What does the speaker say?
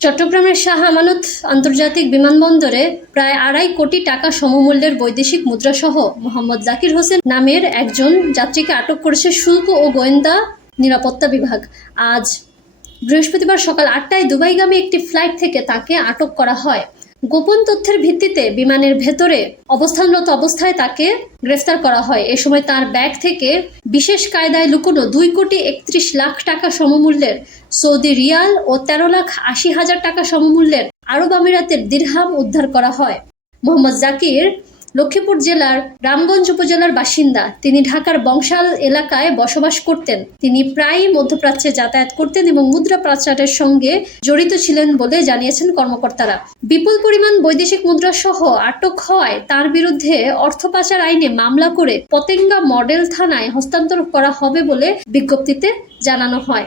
চট্টগ্রামের শাহ আমানত আন্তর্জাতিক বিমানবন্দরে প্রায় আড়াই কোটি টাকা সমমূল্যের বৈদেশিক মুদ্রাসহ মোহাম্মদ জাকির হোসেন নামের একজন যাত্রীকে আটক করেছে শুল্ক ও গোয়েন্দা নিরাপত্তা বিভাগ। আজ বৃহস্পতিবার সকাল আটটায় দুবাইগামী একটি ফ্লাইট থেকে তাকে আটক করা হয়। গোপন তথ্যের ভিত্তিতে বিমানের ভেতরে অবস্থানরত অবস্থায় তাকে গ্রেফতার করা হয়। এ সময় তার ব্যাগ থেকে বিশেষ কায়দায় লুকোনো দুই কোটি একত্রিশ লাখ টাকা সমমূল্যের সৌদি রিয়াল ও তেরো লাখ আশি হাজার টাকা সমমূল্যের আরব আমিরাতের দিরহাম উদ্ধার করা হয়। মোহাম্মদ জাকির লক্ষ্মীপুর জেলার রামগঞ্জ উপজেলার বাসিন্দা। তিনি ঢাকার বংশাল এলাকায় বসবাস করতেন। তিনি প্রায়ই মধ্যপ্রাচ্যে যাতায়াত করতেন এবং মুদ্রা পাচারের সঙ্গে জড়িত ছিলেন বলে জানিয়েছেন কর্মকর্তারা। বিপুল পরিমাণ বৈদেশিক মুদ্রা সহ আটক হওয়ায় তার বিরুদ্ধে অর্থ পাচার আইনে মামলা করে পতেঙ্গা মডেল থানায় হস্তান্তর করা হবে বলে বিজ্ঞপ্তিতে জানানো হয়।